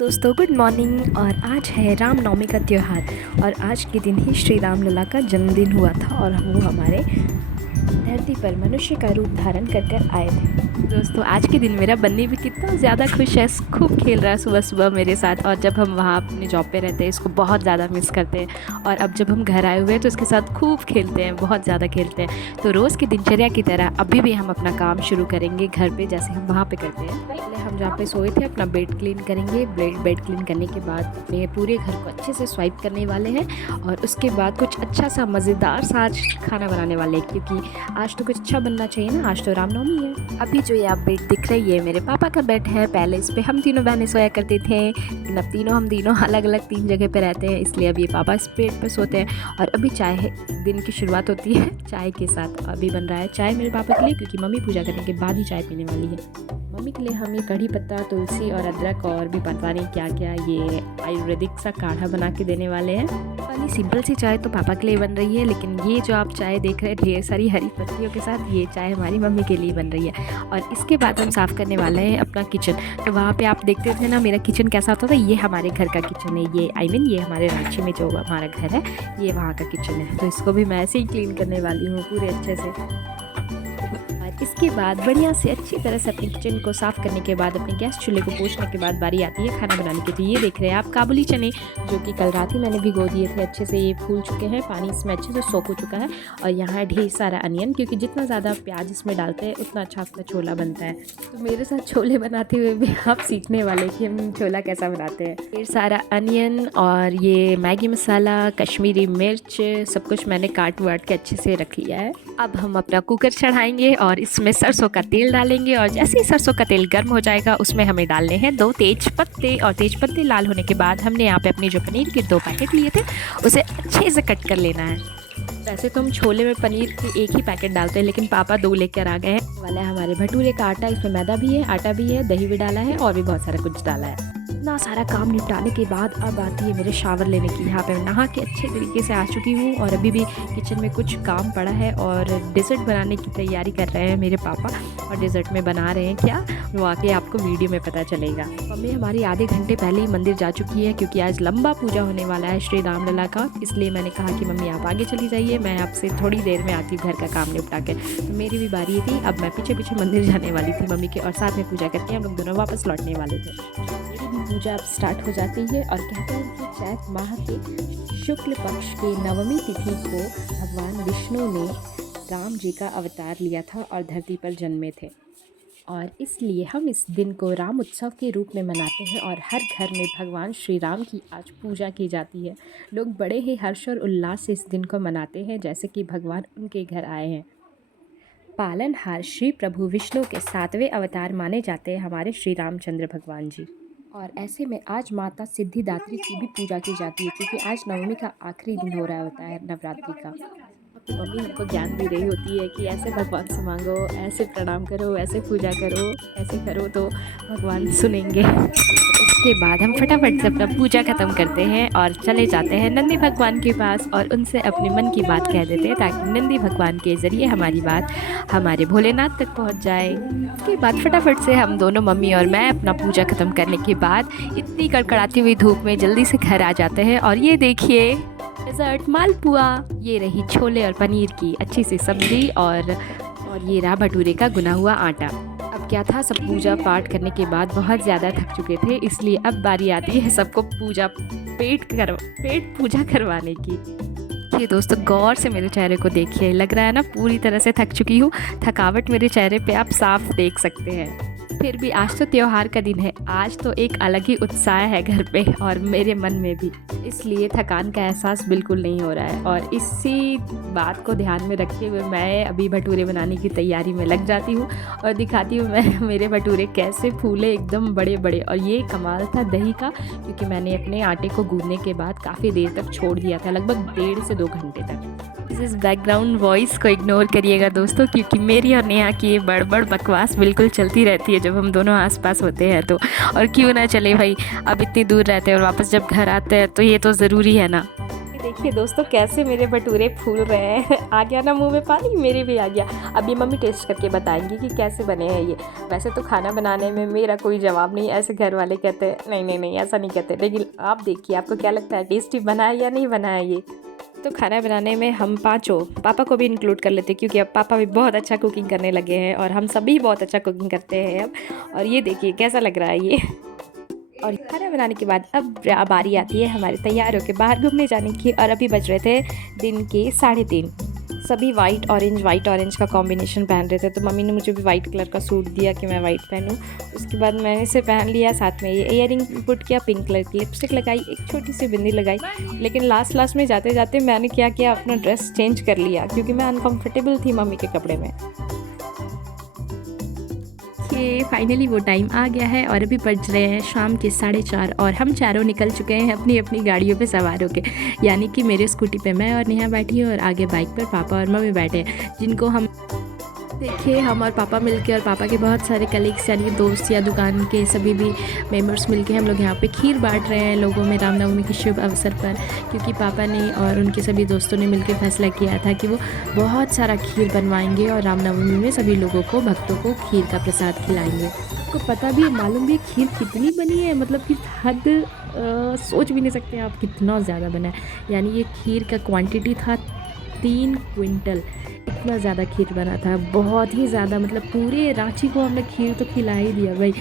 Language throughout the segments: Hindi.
दोस्तों गुड मॉर्निंग। और आज है रामनवमी का त्यौहार और आज के दिन ही श्री राम लला का जन्मदिन हुआ था और वो हमारे धरती पर मनुष्य का रूप धारण कर कर आए थे। दोस्तों आज के दिन मेरा बन्नी भी कितना ज़्यादा खुश है, खूब खेल रहा है सुबह सुबह मेरे साथ। और जब हम वहाँ अपने जॉब पे रहते हैं इसको बहुत ज़्यादा मिस करते हैं और अब जब हम घर आए हुए हैं तो इसके साथ खूब खेलते हैं, बहुत ज़्यादा खेलते हैं। तो रोज़ की दिनचर्या की तरह अभी भी हम अपना काम शुरू करेंगे घर पे, जैसे हम वहाँ पे करते हैं। पहले हम जहाँ पे सोए थे अपना बेड क्लीन करेंगे। बेड क्लीन करने के बाद अपने पूरे घर को अच्छे से स्वाइप करने वाले हैं और उसके बाद कुछ अच्छा सा मज़ेदार सा आज खाना बनाने वाले हैं, क्योंकि आज तो कुछ अच्छा बनना चाहिए ना, आज तो रामनवमी है। अभी जो ये आप बेड दिख रही है मेरे पापा का बेड है। पहले इस पे हम तीनों बहनें सोया करते थे, लेकिन अब हम तीनों अलग अलग 3 जगह पे रहते हैं, इसलिए अब ये पापा इस बेड पे सोते हैं। और अभी चाय है, दिन की शुरुआत होती है चाय के साथ। अभी बन रहा है चाय मेरे पापा के लिए, क्योंकि मम्मी पूजा करने के बाद ही चाय पीने वाली है। मम्मी के लिए हम ये कढ़ी पत्ता, तुलसी और अदरक और भी पता नहीं क्या क्या ये आयुर्वेदिक सा काढ़ा बना के देने वाले हैं। वाली सिंपल सी चाय तो पापा के लिए बन रही है, लेकिन ये जो आप चाय देख रहे हैं ढेर सारी हरी पत्तियों के साथ, ये चाय हमारी मम्मी के लिए बन रही है। और इसके बाद हम साफ़ करने वाले हैं अपना किचन। तो वहाँ पे आप देखते थे ना मेरा किचन कैसा होता था, ये हमारे घर का किचन है। ये ये हमारे रांची में जो हमारा घर है ये वहाँ का किचन है। तो इसको भी मैं ऐसे ही क्लीन करने वाली हूँ पूरे अच्छे से। इसके बाद बढ़िया से अच्छी तरह से अपने किचन को साफ़ करने के बाद अपने गैस चूल्हे को पोंछने के बाद बारी आती है खाना बनाने की। तो ये देख रहे हैं आप काबुली चने, जो कि कल रात ही मैंने भिगो दिए थे। अच्छे से ये फूल चुके हैं, पानी इसमें अच्छे से सोख हो चुका है। और यहाँ ढेर सारा अनियन, क्योंकि जितना ज़्यादा प्याज इसमें डालते हैं उतना अच्छा आपका छोला बनता है। तो मेरे साथ छोले बनाते हुए भी आप सीखने वाले कि हम छोला कैसा बनाते हैं। ढेर सारा अनियन और ये मैगी मसाला, कश्मीरी मिर्च, सब कुछ मैंने काट वाट के अच्छे से रख लिया है। अब हम अपना कुकर चढ़ाएंगे और इसमें सरसों का तेल डालेंगे। और जैसे ही सरसों का तेल गर्म हो जाएगा उसमें हमें डालने हैं 2 तेज पत्ते। और तेज पत्ते लाल होने के बाद हमने यहाँ पे अपने जो पनीर के 2 पैकेट लिए थे उसे अच्छे से कट कर लेना है। वैसे तो हम छोले में पनीर के 1 ही पैकेट डालते हैं, लेकिन पापा 2 लेकर आ गए हैं। वाला है हमारे भटूरे का आटा, इसमें मैदा भी है, आटा भी है, दही भी डाला है और भी बहुत सारा कुछ डाला है। इतना सारा काम निपटाने के बाद अब आती है मेरे शावर लेने की। यहाँ पे मैं नहा के अच्छे तरीके से आ चुकी हूँ और अभी भी किचन में कुछ काम पड़ा है और डिज़र्ट बनाने की तैयारी कर रहे हैं मेरे पापा। और डिज़र्ट में बना रहे हैं क्या, वो आके आपको वीडियो में पता चलेगा। मम्मी हमारी आधे घंटे पहले ही मंदिर जा चुकी है, क्योंकि आज लंबा पूजा होने वाला है श्री राम लला का। इसलिए मैंने कहा कि मम्मी आप आगे चली जाइए, मैं आपसे थोड़ी देर में आती हूँ घर का काम निपटा के। तो मेरी भी बारी थी, अब मैं पीछे पीछे मंदिर जाने वाली थी मम्मी के, और साथ में पूजा करके हम लोग दोनों वापस लौटने वाले थे। मेरी भी पूजा अब स्टार्ट हो जाती है और कहते हैं कि चैत माह के शुक्ल पक्ष के नवमी तिथि को भगवान विष्णु ने राम जी का अवतार लिया था और धरती पर जन्मे थे। और इसलिए हम इस दिन को राम उत्सव के रूप में मनाते हैं और हर घर में भगवान श्री राम की आज पूजा की जाती है। लोग बड़े ही हर्ष और उल्लास से इस दिन को मनाते हैं, जैसे कि भगवान उनके घर आए हैं। पालनहार श्री प्रभु विष्णु के 7वें अवतार माने जाते हैं हमारे श्री रामचंद्र भगवान जी। और ऐसे में आज माता सिद्धिदात्री की भी पूजा की जाती है, क्योंकि आज नवमी का आखिरी दिन हो रहा होता है नवरात्रि का। मम्मी हमको ज्ञान दे रही होती है कि ऐसे भगवान से मांगो, ऐसे प्रणाम करो, ऐसे पूजा करो, ऐसे करो तो भगवान सुनेंगे। इसके बाद हम फटाफट से अपना पूजा ख़त्म करते हैं और चले जाते हैं नंदी भगवान के पास और उनसे अपने मन की बात कह देते हैं, ताकि नंदी भगवान के ज़रिए हमारी बात हमारे भोलेनाथ तक पहुंच जाए। उसके बाद फटाफट से हम दोनों मम्मी और मैं अपना पूजा ख़त्म करने के बाद इतनी कड़कड़ाती हुई धूप में जल्दी से घर आ जाते हैं। और ये देखिए डेजर्ट मालपुआ, ये रही छोले और पनीर की अच्छी सी सब्ज़ी और ये रहा भटूरे का गुना हुआ आटा। अब क्या था, सब पूजा पाठ करने के बाद बहुत ज़्यादा थक चुके थे, इसलिए अब बारी आती है सबको पेट पूजा करवाने की। ये दोस्तों गौर से मेरे चेहरे को देखिए, लग रहा है ना पूरी तरह से थक चुकी हूँ। थकावट मेरे चेहरे पे आप साफ देख सकते हैं। फिर भी आज तो त्योहार का दिन है, आज तो एक अलग ही उत्साह है घर पे और मेरे मन में भी, इसलिए थकान का एहसास बिल्कुल नहीं हो रहा है। और इसी बात को ध्यान में रखते हुए मैं अभी भटूरे बनाने की तैयारी में लग जाती हूँ और दिखाती हूँ मैं मेरे भटूरे कैसे फूले, एकदम बड़े बड़े। और ये कमाल था दही का, क्योंकि मैंने अपने आटे को गूंदने के बाद काफ़ी देर तक छोड़ दिया था, लगभग 1.5 से 2 घंटे तक। इस बैकग्राउंड वॉइस को इग्नोर करिएगा दोस्तों, क्योंकि मेरी और नेहा की ये बड़बड़ बकवास बिल्कुल चलती रहती है जब हम दोनों आसपास होते हैं। तो और क्यों ना चले भाई, अब इतनी दूर रहते हैं और वापस जब घर आते हैं तो ये तो ज़रूरी है ना। ये देखिए दोस्तों कैसे मेरे भटूरे फूल रहे हैं। आ गया ना मुंह में पानी, मेरे भी आ गया। अब ये मम्मी टेस्ट करके बताएंगी कि कैसे बने हैं ये। वैसे तो खाना बनाने में मेरा कोई जवाब नहीं, ऐसे घर वाले कहते हैं नहीं नहीं नहीं ऐसा नहीं कहते, लेकिन आप देखिए आपको क्या लगता है टेस्टी बना है या नहीं बना है ये। तो खाना बनाने में हम पाँचों, पापा को भी इंक्लूड कर लेते क्योंकि अब पापा भी बहुत अच्छा कुकिंग करने लगे हैं और हम सभी बहुत अच्छा कुकिंग करते हैं अब। और ये देखिए कैसा लग रहा है ये। और खाना बनाने के बाद अब बारी आती है हमारे तैयार होकर बाहर घूमने जाने की। और अभी बज रहे थे दिन के 3:30। सभी वाइट ऑरेंज का कॉम्बिनेशन पहन रहे थे, तो मम्मी ने मुझे भी वाइट कलर का सूट दिया कि मैं वाइट पहनूं। उसके बाद मैंने इसे पहन लिया, साथ में ये इयररिंग पुट किया, पिंक कलर की लिपस्टिक लगाई, एक छोटी सी बिंदी लगाई। लेकिन लास्ट में जाते जाते मैंने क्या किया, अपना ड्रेस चेंज कर लिया क्योंकि मैं अनकम्फर्टेबल थी मम्मी के कपड़े में। कि फाइनली वो टाइम आ गया है और अभी बज रहे हैं शाम के 4:30 और हम चारों निकल चुके हैं अपनी अपनी गाड़ियों पे सवार होके। यानी कि मेरे स्कूटी पे मैं और नेहा बैठी हूँ और आगे बाइक पर पापा और मम्मी बैठे हैं, जिनको हम देखिए हम और पापा मिलके और पापा के बहुत सारे कलीग्स यानी दोस्त या दुकान के सभी भी मेंबर्स मिलके हम लोग यहाँ पे खीर बांट रहे हैं लोगों में रामनवमी के शुभ अवसर पर। क्योंकि पापा ने और उनके सभी दोस्तों ने मिलकर फैसला किया था कि वो बहुत सारा खीर बनवाएंगे और रामनवमी में सभी लोगों को, भक्तों को खीर का प्रसाद खिलाएंगे। आपको पता भी है, मालूम भी है खीर कितनी बनी है, मतलब कि हद सोच भी नहीं सकते आप कितना ज़्यादा बना है। यानी ये खीर का क्वांटिटी था 3 क्विंटल, इतना ज़्यादा खीर बना था, बहुत ही ज़्यादा। मतलब पूरे रांची को हमने खीर तो खिला ही दिया भाई।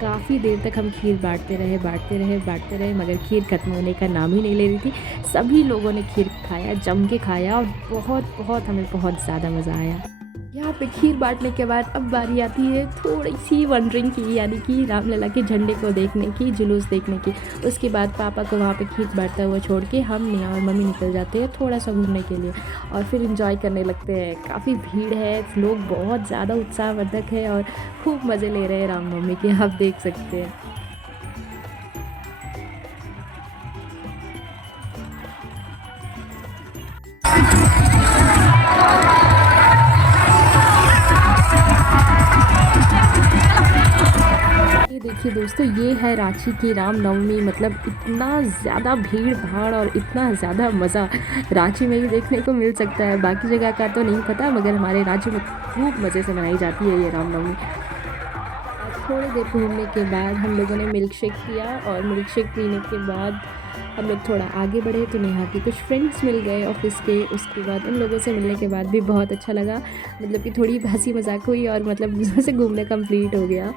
काफ़ी देर तक हम खीर बांटते रहे मगर खीर खत्म होने का नाम ही नहीं ले रही थी। सभी लोगों ने खीर खाया, जम के खाया और बहुत हमें बहुत ज़्यादा मज़ा आया। यहाँ पे खीर बांटने के बाद अब बारी आती है थोड़ी सी वंडरिंग की, यानी कि रामलला के झंडे को देखने की, जुलूस देखने की। उसके बाद पापा को वहाँ पे खीर बांटता हुआ छोड़ के हम, नेहा और मम्मी निकल जाते हैं थोड़ा सा घूमने के लिए और फिर इंजॉय करने लगते हैं। काफ़ी भीड़ है, लोग बहुत ज़्यादा उत्साहवर्धक है और खूब मज़े ले रहे हैं रामनवमी के, आप देख सकते हैं। देखिए दोस्तों ये है रांची की रामनवमी। मतलब इतना ज़्यादा भीड़ भाड़ और इतना ज़्यादा मज़ा रांची में ही देखने को मिल सकता है, बाकी जगह का तो नहीं पता, मगर हमारे रांची में खूब मज़े से मनाई जाती है ये रामनवमी। थोड़ी देर घूमने के बाद हम लोगों ने मिल्क शेक पिया और मिल्क शेक पीने के बाद हम लोग थोड़ा आगे बढ़े तो नेहा के कुछ फ्रेंड्स मिल गए ऑफिस के। उसके बाद उन लोगों से मिलने के बाद भी बहुत अच्छा लगा, मतलब कि थोड़ी हंसी मजाक हुई और मतलब से घूमने कंप्लीट हो गया।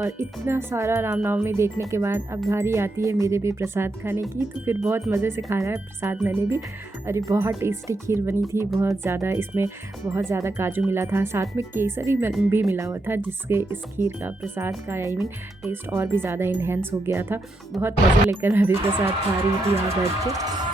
और इतना सारा रामनवमी देखने के बाद अब बारी आती है मेरे भी प्रसाद खाने की। तो फिर बहुत मज़े से खाया है प्रसाद मैंने भी। अरे बहुत टेस्टी खीर बनी थी, बहुत ज़्यादा, इसमें बहुत ज़्यादा काजू मिला था, साथ में केसरी भी मिला हुआ था, जिसके इस खीर का, प्रसाद का, आई मीन टेस्ट और भी ज़्यादा इन्हेंस हो गया था। बहुत मज़े लेकर मैं भी प्रसाद खा रही थी यहाँ बैठ के।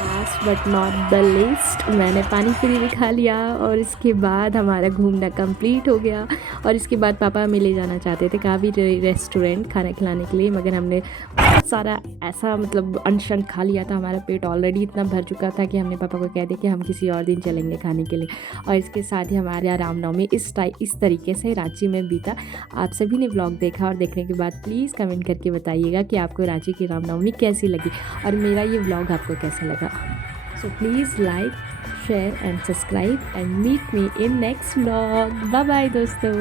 Last but not the least, मैंने पानी पूरी भी खा लिया और इसके बाद हमारा घूमना कंप्लीट हो गया। और इसके बाद पापा हमें ले जाना चाहते थे काफ़ी रेस्टोरेंट खाना खिलाने के लिए, मगर हमने बहुत सारा ऐसा मतलब अनशन खा लिया था, हमारा पेट ऑलरेडी इतना भर चुका था कि हमने पापा को कह दिया कि हम किसी और दिन चलेंगे खाने के लिए। और इसके साथ ही हमारे यहाँ रामनवमी इस तरीके से रांची में बीता। आप सभी ने व्लॉग देखा और देखने के बाद प्लीज़ कमेंट करके बताइएगा कि आपको रांची की रामनवमी कैसी लगी और मेरा ये व्लॉग आपको कैसा लगा। So please like, share and subscribe and meet me in next vlog. Bye bye दोस्तों।